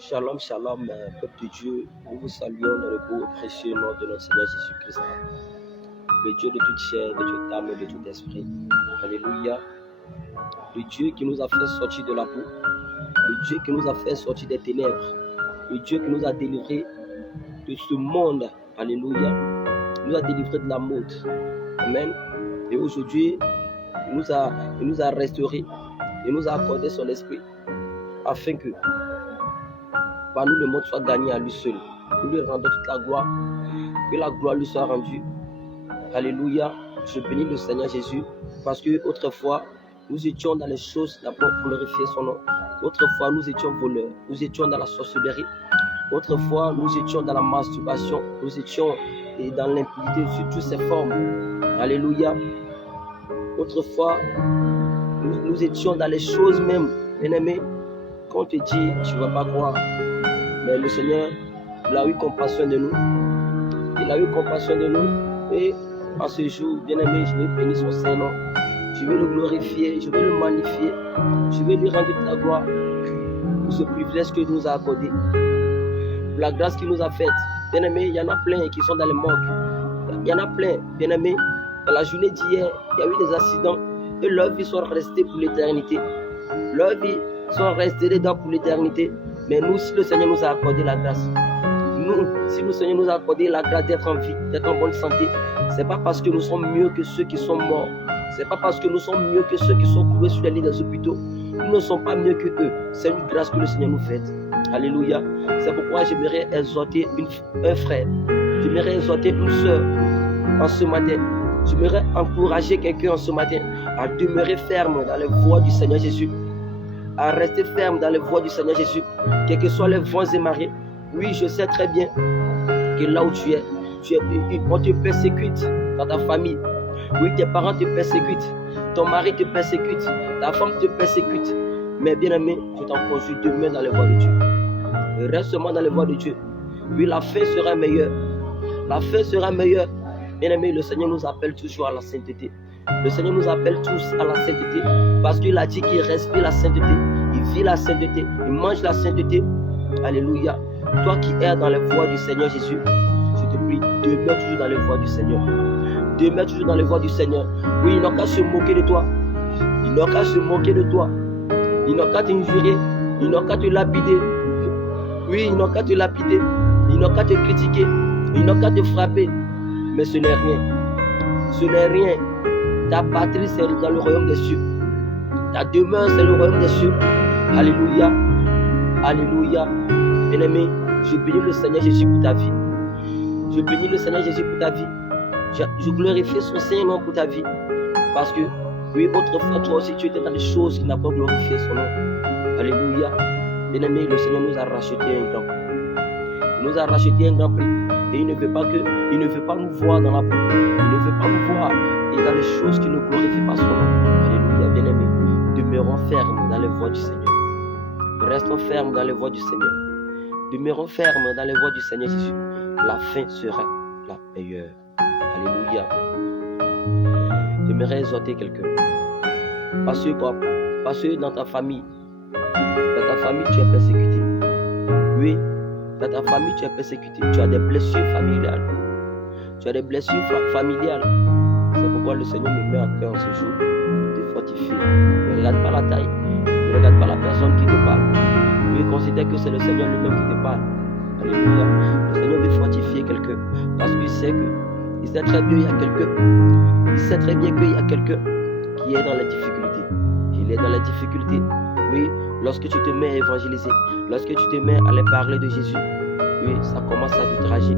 Shalom, shalom, peuple de Dieu, nous vous saluons dans le beau et précieux nom de notre Seigneur Jésus-Christ, le Dieu de toute chair, de toute âme et de tout esprit. Alléluia. Le Dieu qui nous a fait sortir de la boue, le Dieu qui nous a fait sortir des ténèbres, le Dieu qui nous a délivrés de ce monde. Alléluia. Il nous a délivrés de la mort. Amen. Et aujourd'hui, il nous a restaurés, il nous a accordé son esprit afin que par nous le monde soit gagné à lui seul. Nous lui rendons toute la gloire, que la gloire lui soit rendue. Alléluia. Je bénis le Seigneur Jésus parce que autrefois nous étions dans les choses pour glorifier son nom. Autrefois nous étions voleurs, nous étions dans la sorcellerie. Autrefois nous étions dans la masturbation, nous étions dans l'impudicité sur toutes ses formes. Alléluia. Autrefois nous étions dans les choses même, bien-aimés, qu'on te dit, tu ne vas pas croire. Mais le Seigneur, il a eu compassion de nous. Il a eu compassion de nous. Et en ce jour, bien-aimé, je vais bénir son Saint-Nom. Je vais le glorifier, je vais le magnifier. Je vais lui rendre toute la gloire pour ce privilège qu'il nous a accordé. Pour la grâce qu'il nous a faite. Bien-aimé, il y en a plein qui sont dans les manques. Il y en a plein, bien-aimé. Dans la journée d'hier, il y a eu des accidents. Et leurs vies sont restées pour l'éternité. Leurs vies sont restées dedans pour l'éternité. Mais nous, si le Seigneur nous a accordé la grâce, si le Seigneur nous a accordé la grâce d'être en vie, d'être en bonne santé, c'est pas parce que nous sommes mieux que ceux qui sont morts. C'est pas parce que nous sommes mieux que ceux qui sont cloués sur les lits des hôpitaux. Nous ne sommes pas mieux que eux. C'est une grâce que le Seigneur nous fait. Alléluia. C'est pourquoi j'aimerais exhorter un frère. J'aimerais exhorter une soeur en ce matin. J'aimerais encourager quelqu'un en ce matin à demeurer ferme dans les voies du Seigneur Jésus. À rester ferme dans les voies du Seigneur Jésus, quels que soient les vents et marées. Oui, je sais très bien que là où tu es, on te persécute dans ta famille. Oui, tes parents te persécutent, ton mari te persécute, ta femme te persécute. Mais bien aimé, je t'encourage, demeure dans les voies de Dieu. Reste seulement dans les voies de Dieu. Oui, la fin sera meilleure. La fin sera meilleure. Bien aimé, le Seigneur nous appelle toujours à la sainteté. Le Seigneur nous appelle tous à la sainteté parce qu'il a dit qu'il respire la sainteté, il vit la sainteté, il mange la sainteté. Alléluia. Toi qui es dans les voies du Seigneur Jésus, je te prie, demeure toujours dans les voies du Seigneur. Demeure toujours dans les voies du Seigneur. Oui, ils n'ont qu'à se moquer de toi. Ils n'ont qu'à se moquer de toi. Ils n'ont qu'à t'injurer. Ils n'ont qu'à te lapider. Oui, ils n'ont qu'à te lapider. Ils n'ont qu'à te critiquer. Ils n'ont qu'à te frapper. Mais ce n'est rien. Ce n'est rien. Ta patrie, c'est dans le royaume des cieux. Ta demeure, c'est le royaume des cieux. Alléluia. Alléluia. Bien-aimé, je bénis le Seigneur Jésus pour ta vie. Je bénis le Seigneur Jésus pour ta vie. Je glorifie son Saint-Nom pour ta vie. Parce que, oui, autrefois, toi aussi, tu étais dans des choses qui n'ont pas glorifié son nom. Alléluia. Bien-aimé, le Seigneur nous a racheté un grand prix. Il nous a racheté un grand prix. Et il ne veut pas nous voir dans la boue. Il ne veut pas nous voir et dans les choses qui ne glorifient pas son nom. Alléluia, bien-aimé. Demeurons fermes dans les voies du Seigneur. Restons fermes dans les voies du Seigneur. Demeurons fermes dans les voies du Seigneur Jésus. La fin sera la meilleure. Alléluia. J'aimerais exhorter quelqu'un. Parce que dans ta famille, tu es persécuté. Oui. Dans ta famille, tu es persécuté. Tu as des blessures familiales. Tu as des blessures familiales. C'est pourquoi le Seigneur me met à cœur ce jour de te fortifier. Ne regarde pas la taille. Ne regarde pas la personne qui te parle. Oui, considère que c'est le Seigneur lui-même qui te parle. Alléluia. Le Seigneur veut fortifier quelqu'un. Parce qu'il sait très bien qu'il y a quelqu'un. Il sait très bien qu'il y a quelqu'un qui est dans la difficulté. Il est dans la difficulté. Oui, lorsque tu te mets à évangéliser, lorsque tu te mets à aller parler de Jésus, oui, ça commence à t'outrager.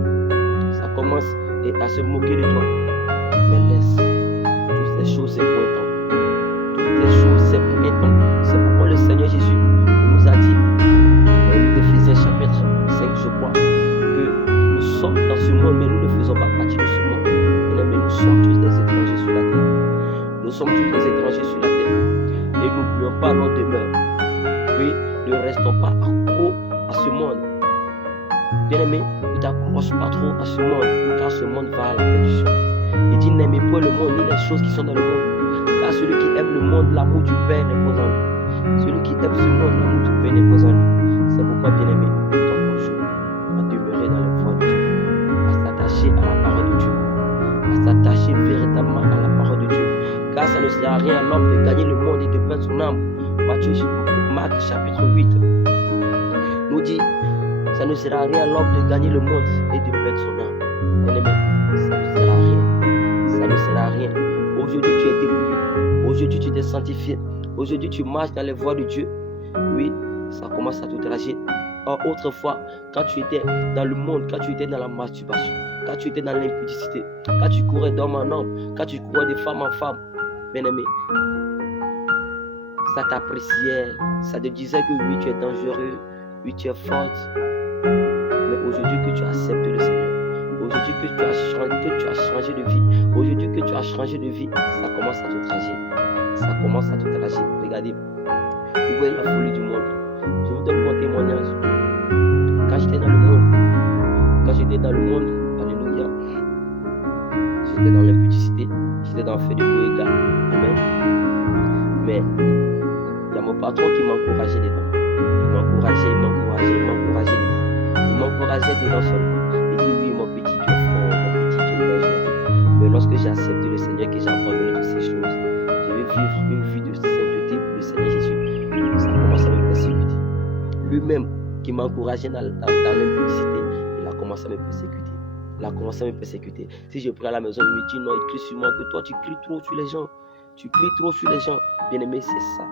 Ça commence à se moquer de toi. Mais laisse. Toutes ces choses, c'est pour un temps. Toutes ces choses, c'est pour un temps. C'est pourquoi le Seigneur Jésus nous a dit, dans l'Éphésiens chapitre 5, je crois, que nous sommes dans ce monde, mais nous ne faisons pas partie de ce monde. Mais nous sommes tous des étrangers sur la terre. Nous sommes tous des étrangers sur la terre. Et n'oublions pas notre demeure. Oui, ne restons pas accros à ce monde. Bien-aimé, ne t'accroche pas trop à ce monde, car ce monde va à la perdition. Il dit, n'aimez pas le monde, ni les choses qui sont dans le monde. Car celui qui aime le monde, l'amour du Père n'est pas en lui. Celui qui aime ce monde, l'amour du Père n'est pas en lui. C'est pourquoi, bien-aimé, sert à rien à l'homme de gagner le monde et de perdre son âme. Marc chapitre 8 nous dit, ça ne sert à rien à l'homme de gagner le monde et de perdre son âme. Bien-aimé, ça ne sert à rien. Ça ne sert à rien. Aujourd'hui, tu es débrouillé. Aujourd'hui, tu t'es sanctifié. Aujourd'hui, tu marches dans les voies de Dieu. Oui, ça commence à t'outrager. Or, autrefois, quand tu étais dans le monde, quand tu étais dans la masturbation, quand tu étais dans l'impudicité, quand tu courais d'homme en homme, quand tu courais de femme en femme, bien-aimé, ça t'appréciait, ça te disait que oui, tu es dangereux, oui, tu es forte. Mais aujourd'hui que tu acceptes le Seigneur, aujourd'hui que tu as changé de vie, aujourd'hui que tu as changé de vie, ça commence à t'outrager. Ça commence à t'outrager. Regardez, vous voyez la folie du monde. Je vous donne mon témoignage. Quand j'étais dans le monde, alléluia, j'étais dans l'impudicité, j'étais dans le fait de Boéga. Amen. Mais il y a mon patron qui m'encourageait dedans. Il m'encourageait dedans. Il m'encourageait dedans seulement. Il dit oui, mon petit, tu es fort, mon petit, tu es dangereux. Mais lorsque j'ai accepté le Seigneur, que j'ai abandonné toutes ces choses, je vais vivre une vie de sainteté pour le Seigneur Jésus. Ça commence à me persécuter. Lui-même qui m'encourageait dans l'impudicité, il a commencé à me persécuter. Si je prie à la maison, il me dit non, il crie sur moi, que toi tu cries trop sur les gens. Tu cries trop sur les gens. Bien-aimé, c'est ça.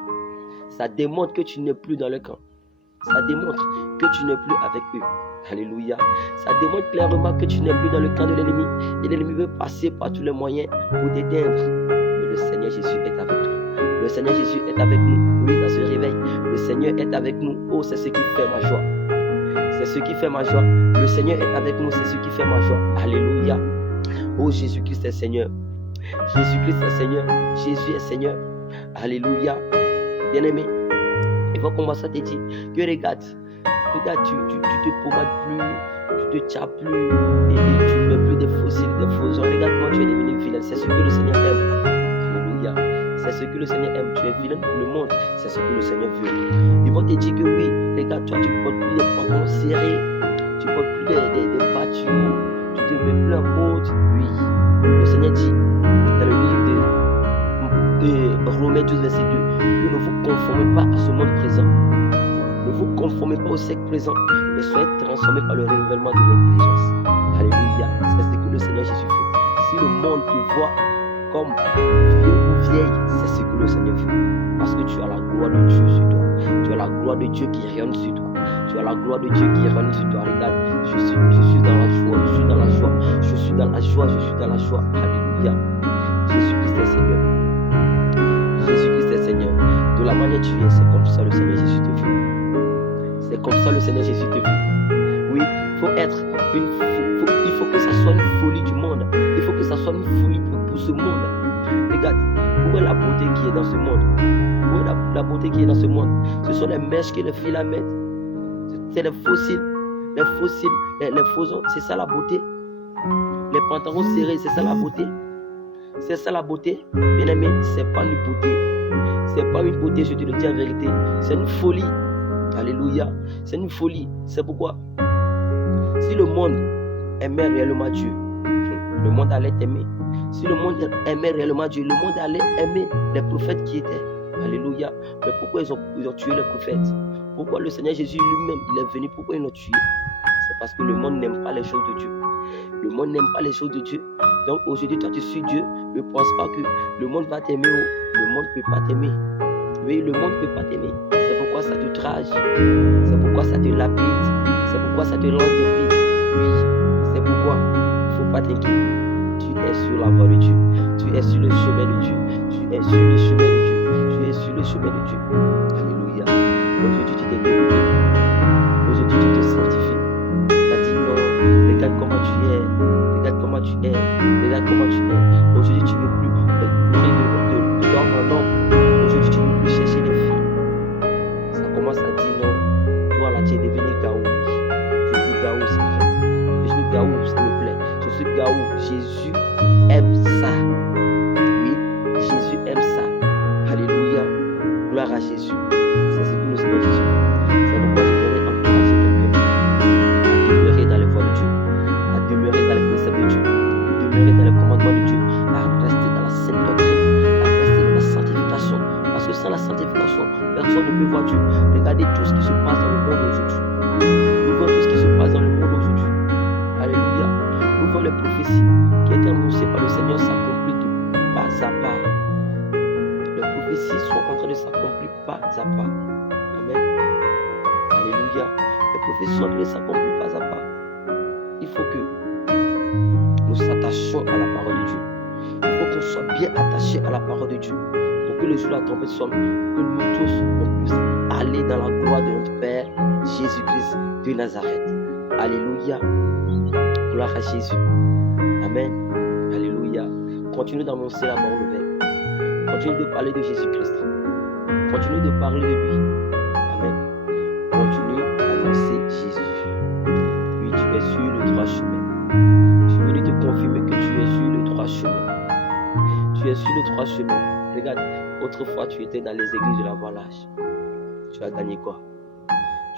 Ça démontre que tu n'es plus dans le camp. Ça démontre que tu n'es plus avec eux. Alléluia. Ça démontre clairement que tu n'es plus dans le camp de l'ennemi. Et l'ennemi veut passer par tous les moyens pour t'éteindre. Mais le Seigneur Jésus est avec toi. Le Seigneur Jésus est avec nous. Oui, dans ce réveil, le Seigneur est avec nous. Oh, c'est ce qui fait ma joie. C'est ce qui fait ma joie. Le Seigneur est avec nous. C'est ce qui fait ma joie. Alléluia. Oh, Jésus-Christ est Seigneur. Jésus-Christ est Seigneur. Jésus est Seigneur. Alléluia. Bien-aimé, il faut commencer à te dire que regarde, tu te pommades plus, tu te tchapes plus, et tu ne mets plus des fossiles, des faux gens. Regarde comment tu es devenu vilain. C'est ce que le Seigneur aime. Alléluia. C'est ce que le Seigneur aime. Tu es vilain pour le monde. C'est ce que le Seigneur veut. Ils vont te dire que oui, regarde, toi, tu ne portes plus des pantalons serrés, tu ne portes plus des battues, tu te mets plus en mode. Oui, le Seigneur dit dans le livre de Romains 12, verset 2, que ne vous conformez pas à ce monde présent. Ne vous conformez pas au siècle présent, mais soyez transformés par le renouvellement de l'intelligence. Alléluia. C'est ce que le Seigneur Jésus fait. Si le monde te voit comme vieux ou vieille, c'est ce que le Seigneur veut. Parce que tu as la gloire de Dieu sur toi. Tu as la gloire de Dieu qui rayonne sur toi. Tu as la gloire de Dieu qui rayonne sur toi. Regarde, je suis dans la joie, je suis dans la joie, je suis dans la joie, je suis dans la joie. Alléluia. Jésus-Christ est Seigneur. Jésus-Christ est Seigneur. De la manière que tu es, c'est comme ça le Seigneur Jésus te veut. C'est comme ça le Seigneur Jésus te veut. Oui, il faut que ça soit une folie du monde. Il faut que ça soit une folie pour ce monde. Regarde, où est la beauté qui est dans ce monde? Où est la beauté qui est dans ce monde? Ce sont les mèches et les filamètres. C'est les fossiles. Les faux, c'est ça la beauté. Les pantalons serrés, c'est ça la beauté. C'est ça la beauté. Bien aimé, c'est pas une beauté. C'est pas une beauté, je te le dis en vérité. C'est une folie. Alléluia. C'est une folie. C'est pourquoi, si le monde aimait réellement Dieu, le monde allait t'aimer. Si le monde aimait réellement Dieu, le monde allait aimer les prophètes qui étaient. Alléluia. Mais pourquoi ils ont tué les prophètes? Pourquoi le Seigneur Jésus lui-même, il est venu? Pourquoi ils l'ont tué? C'est parce que le monde n'aime pas les choses de Dieu. Le monde n'aime pas les choses de Dieu. Donc aujourd'hui, toi tu suis Dieu. Ne pense pas que le monde va t'aimer. Le monde ne peut pas t'aimer. Oui, le monde ne peut pas t'aimer. C'est pourquoi ça te trage. C'est pourquoi ça te lapide. C'est pourquoi ça te lance des pics. Oui, c'est pourquoi il ne faut pas t'inquiéter. Tu es sur la voie de Dieu. Tu es sur le chemin de Dieu. Tu es sur le chemin de Dieu. Tu es sur le chemin de Dieu. Alléluia. Aujourd'hui, tu t'es débrouillé. Aujourd'hui, tu te sanctifies. Tu as dit non. Regarde comment tu es. Regarde comment tu es. Regarde comment tu es. Aujourd'hui, tu ne veux plus courir de l'homme en homme. Aujourd'hui, tu ne veux plus chercher les filles. Ça commence à dire non. Toi, là, tu es devenu gaou. Je suis gaou, c'est vrai. Je suis gaou, s'il me plaît. Je suis gaou. Jésus aime ça. Oui, Jésus aime ça. Alléluia. Gloire à Jésus. C'est ce que nous Seigneur Jésus. C'est pourquoi je voudrais encourager quelqu'un à demeurer dans les voies de Dieu, à demeurer dans les préceptes de Dieu, à demeurer dans les commandements de Dieu, à rester dans la sainte doctrine, à rester dans la les prophéties qui étaient annoncées par le Seigneur s'accomplissent de pas à pas. Les prophéties sont en train de s'accomplir pas à pas. Amen. Alléluia. Les prophéties sont en train de s'accomplir pas à pas. Il faut que nous s'attachions à la parole de Dieu. Il faut qu'on soit bien attachés à la parole de Dieu. Pour que le jour de la tempête sonne, que nous tous on puisse aller dans la gloire de notre Père Jésus-Christ de Nazareth. Alléluia. Gloire à Jésus. Amen. Alléluia. Continue d'annoncer la parole ouverte. Continue de parler de Jésus-Christ. Continue de parler de lui. Amen. Continue d'annoncer Jésus. Oui, tu es sur le droit chemin. Je suis venu te confirmer que tu es sur le droit chemin. Tu es sur le droit chemin. Regarde, autrefois tu étais dans les églises de la Valage. Tu as gagné quoi?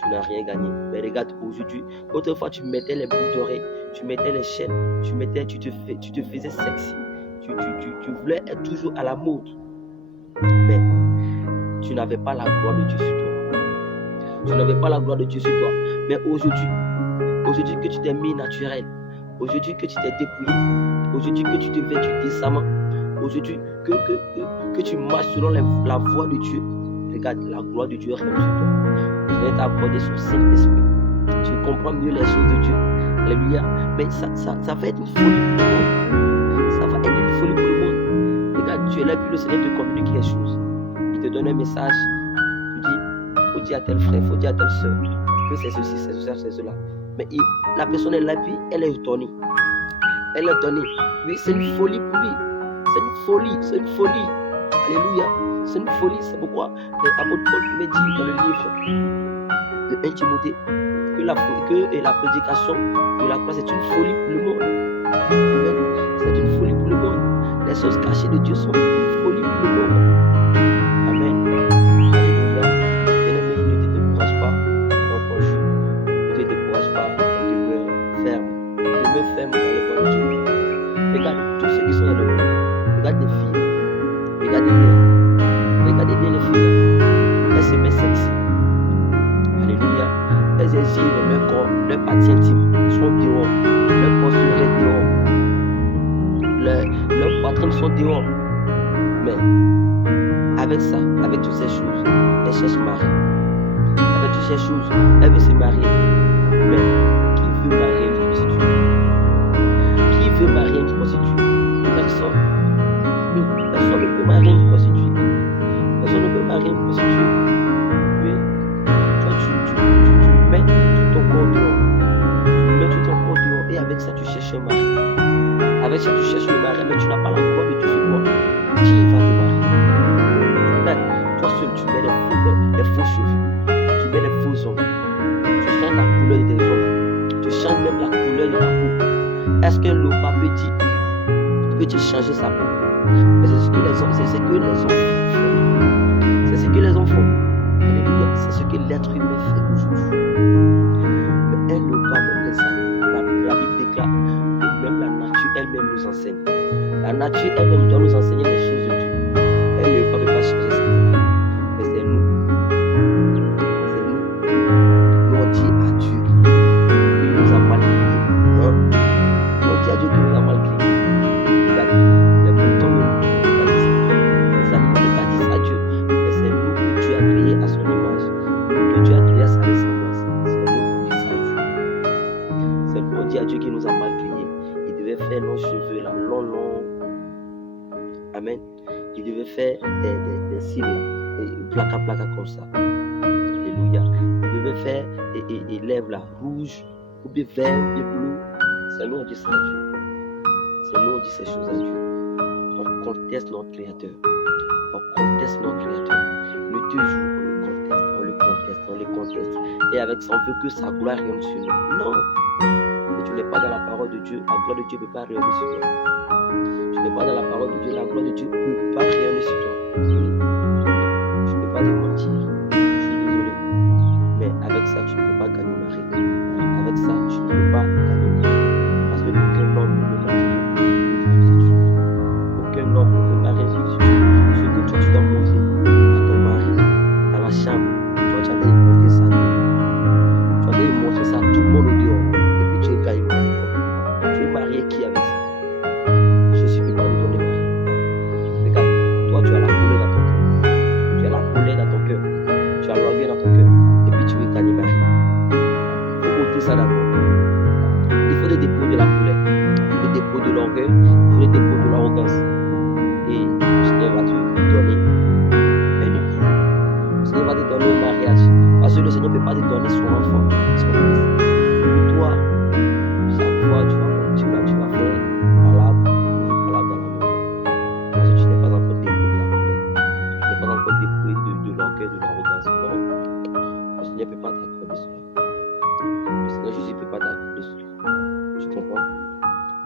Tu n'as rien gagné. Mais regarde aujourd'hui, autrefois tu mettais les boucles d'oreilles, tu mettais les chaînes, tu te faisais sexy. Tu voulais être toujours à la mode. Mais tu n'avais pas la gloire de Dieu sur toi. Tu n'avais pas la gloire de Dieu sur toi. Mais aujourd'hui que tu t'es mis naturel, aujourd'hui que tu t'es dépouillé, aujourd'hui que tu te vêtus décemment, aujourd'hui que tu marches selon la voie de Dieu, regarde, la gloire de Dieu règne sur toi. Le Seigneur t'a accordé son Saint-Esprit. Tu comprends mieux les choses de Dieu. Alléluia. Mais ça va être une folie pour le monde. Ça va être une folie pour le monde. Regarde, tu es là, puis le Seigneur te communique les choses. Il te donne un message. Il dit, il faut dire à tel frère, il faut dire à telle soeur que c'est ceci, c'est cela, c'est cela. Mais la personne est là, puis elle est étonnée. Elle est étonnée. Oui, c'est une folie pour lui. C'est une folie, c'est une folie. Alléluia. C'est une folie. C'est pourquoi l'apôtre Paul me dit dans le livre de 1 Timothée que la prédication de la croix c'est une folie pour le monde. Amen. C'est une folie pour le monde. Les choses cachées de Dieu sont une folie pour le monde. Amen. Alléluia. Bien-aimé, ne te décourage pas dans ton jeu. Ne te décourage pas. Demeure ferme. Demeure ferme dans les voies de Dieu. Regarde tous ceux qui sont dans le monde. Regarde les filles. Regardez bien. Regardez bien les filles. Elles se mettent sexy. Alléluia. Elles exigent leur corps, leur partie intime sont dehors. Leur posture est dehors. Leurs poitrines sont dehors. Mais avec ça, avec toutes ces choses, elles cherchent mari. Avec toutes ces choses, elles veulent se marier. Mais qui veut marier une prostituée? Qui veut marier une prostituée? Personne. Personne ne peut marier une prostituée. Personne ne peut marier une prostituée. Oui. Toi, tu mets tout ton corps dehors. Tu mets tout ton corps dehors. Et avec ça, tu cherches un mari. Avec ça, tu cherches le mari. Mais tu n'as pas la gloire de Dieu sur toi. Qui va te marier? Toi seul, tu mets les faux cheveux. Tu mets les faux ongles. Tu changes la couleur de tes ongles. Tu changes même la couleur de ta peau. Est-ce qu'un lopa peut dire que tu changes sa peau? Mais c'est ce que les hommes font. C'est ce que les hommes font. Alléluia. C'est ce que l'être humain fait aujourd'hui. Mais elle ne pas même les années. La Bible déclare que même la nature elle-même nous enseigne. La nature elle-même doit nous enseigner les choses de Dieu. Elle ne peut pas changer ça. Mais c'est nous. C'est nous. Nous on dit à Dieu qu'il nous a mal créés. Hein? On dit à Dieu qu'il nous a mal créés. Nos cheveux là, long. Amen. Il devait faire des cils et placa comme ça. Alléluia. Il devait faire des lèvres là, rouges, ou bien vert, ou bien bleu. C'est nous on dit ça à Dieu. C'est nous on dit ces choses à Dieu. On conteste notre Créateur. On conteste notre Créateur. Le toujours on le conteste. Et avec ça, on veut que sa gloire règne sur nous. Non. Tu n'es pas dans la parole de Dieu, la gloire de Dieu ne peut pas rayonner sur toi. Tu n'es pas dans la parole de Dieu, la gloire de Dieu ne peut pas rayonner sur toi. Je ne peux pas te mentir, je suis désolé. Mais avec ça, tu ne peux pas gagner mari. Avec ça, tu ne peux pas gagner mari. Parce que aucun homme ne peut marier une prostituée. Aucun homme ne peut marier une prostituée. Ce que toi, tu dois montrer à ton mari, dans la chambre, toi, tu as montrer ça. Tu as montrer ça à tout le monde au dehors. Tu es marié qui avec enfant, son fils. Et toi, chaque fois, tu vas faire palabre dans la maison. Parce que tu n'es pas encore dépouillé de la colère. Tu n'es pas encore dépouillé de l'orgueil, de l'arrogance. Non. Le Seigneur ne peut pas t'accorder cela. Le Seigneur Jésus ne peut pas t'accorder cela. Tu comprends?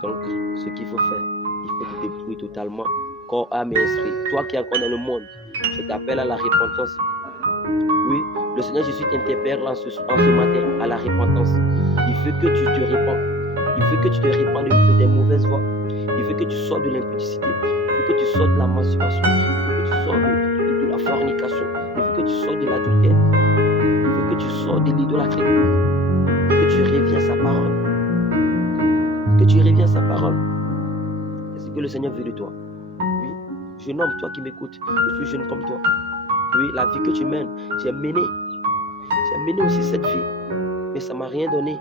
Donc, ce qu'il faut faire, il faut te dépouiller totalement, corps, âme et esprit. Toi qui es encore dans le monde, je t'appelle à la repentance. Oui, le Seigneur Jésus t'interpelle en ce matin à la repentance. Il veut que tu te répands. Il veut que tu te répands de tes mauvaises voies. Il veut que tu sors de l'impudicité. Il veut que tu sors de la masturbation. Il veut que tu sors de la fornication. Il veut que tu sors de l'adultère. Il veut que tu sors de l'idolâtrie. Que tu reviens à sa parole. Que tu reviens à sa parole. C'est ce que le Seigneur veut de toi. Oui, jeune homme, toi qui m'écoutes, je suis jeune comme toi. Oui, la vie que tu mènes, j'ai mené aussi cette vie, mais ça m'a rien donné.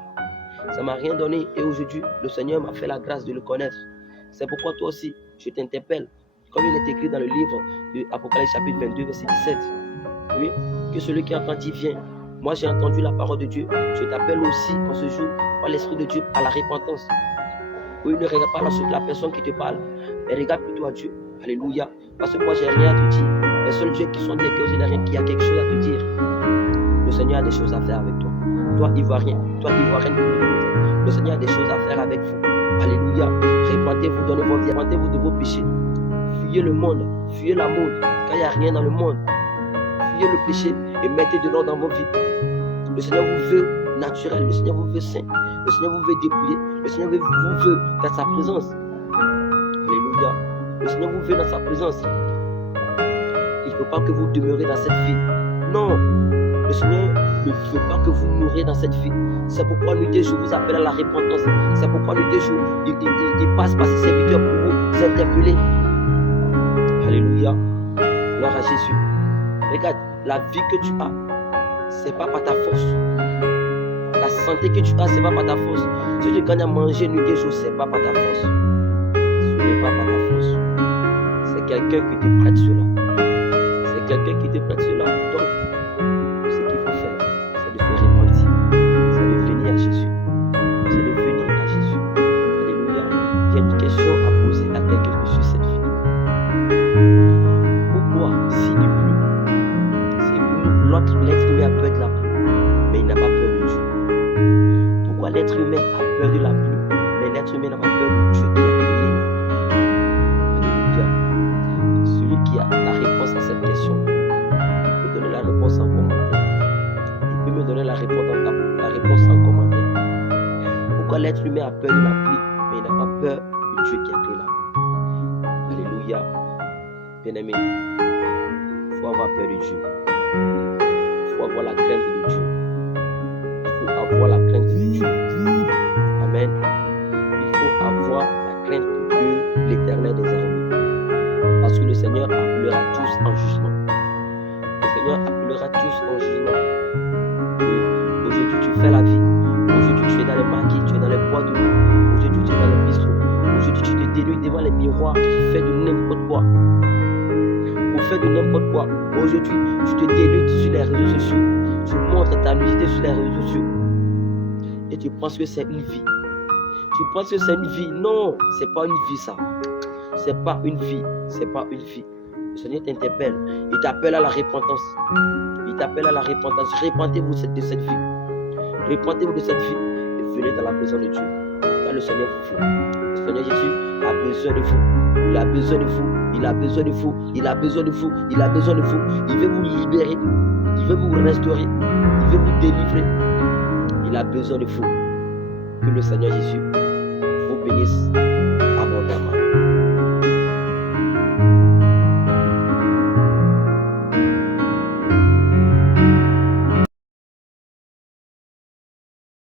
Ça m'a rien donné et aujourd'hui, le Seigneur m'a fait la grâce de le connaître. C'est pourquoi toi aussi, je t'interpelle, comme il est écrit dans le livre de Apocalypse chapitre 22, verset 17. Oui, que celui qui entend dit viens. Moi j'ai entendu la parole de Dieu. Je t'appelle aussi en ce jour par l'Esprit de Dieu à la repentance. Oui, ne regarde pas la personne qui te parle, mais regarde plutôt à Dieu. Alléluia. Parce que moi j'ai rien à te dire. Les seuls dieux qui sont des cœurs et rien qui a quelque chose à te dire. Le Seigneur a des choses à faire avec toi. Toi, Ivoirien, le Seigneur a des choses à faire avec vous. Alléluia. Répentez-vous, donnez vos vies, répentez-vous de vos péchés. Fuyez le monde, fuyez la mode, car il n'y a rien dans le monde. Fuyez le péché et mettez de l'ordre dans vos vies. Le Seigneur vous veut naturel, le Seigneur vous veut saint, le Seigneur vous veut dépouillé, le Seigneur vous veut dans sa présence. Alléluia. Le Seigneur vous veut dans sa présence. Il ne faut pas que vous demeurez dans cette vie. Non, le Seigneur ne veut pas que vous mouriez dans cette vie. C'est pourquoi nuit et jour vous appelle à la repentance. C'est pourquoi nuit et jour il passe par ses serviteurs pour vous interpeller. Alléluia. Gloire à Jésus. Regarde, la vie que tu as, c'est pas par ta force. La santé que tu as, c'est pas par ta force. Si tu gagnes à manger nuit et jour, c'est pas par ta force. Ce n'est pas par ta force. C'est quelqu'un qui te prête cela. C'est quelqu'un qui te prête cela. Donc, ce qu'il faut faire, c'est de se repentir. C'est de venir à Jésus. C'est de venir à Jésus. Alléluia. J'ai une question à poser à quelqu'un sur cette vie. Pourquoi, s'il pleut, l'être humain a peur de la pluie, mais il n'a pas peur de Dieu? Pourquoi l'être humain a peur de la pluie, mais l'être humain n'a pas peur de Dieu qui a créé? Alléluia. Celui qui a la réponse à cette question, il peut donner la réponse en commentaire. Il peut me donner la réponse en commentaire. Pourquoi l'être humain a peur de la pluie, mais il n'a pas peur de Dieu qui a créé la pluie? Alléluia. Bien-aimé, il faut avoir peur de Dieu. Il faut avoir la crainte de Dieu. Il faut avoir la crainte de Dieu. Amen. Il faut avoir la crainte de l'Éternel des armées. Parce que le Seigneur appellera tous en jugement. Le Seigneur appellera tous en jugement. Oui. Aujourd'hui, tu fais la vie. Aujourd'hui, tu es dans les maquis, tu es dans les bois de l'eau. Aujourd'hui, tu es dans les bistrots. Aujourd'hui, tu te dénudes devant les miroirs. Tu fais de n'importe quoi. Pour faire de n'importe quoi. Aujourd'hui, tu te dénudes sur les réseaux sociaux. Tu montres ta nudité sur les réseaux sociaux. Et tu penses que c'est une vie. Tu penses que c'est une vie. Non, c'est pas une vie ça. C'est pas une vie. C'est pas une vie. Le Seigneur t'interpelle. Il t'appelle à la repentance. Il t'appelle à la repentance. Repentez-vous de cette vie. Repentez-vous de cette vie. Et venez dans la présence de Dieu. Car le Seigneur vous veut. Le Seigneur Jésus a besoin de vous. Il a besoin de vous. Il a besoin de vous. Il a besoin de vous. Il a besoin de vous. Il veut vous libérer. Il veut vous restaurer. Il veut vous délivrer. Il a besoin de vous. Que le Seigneur Jésus vous bénisse.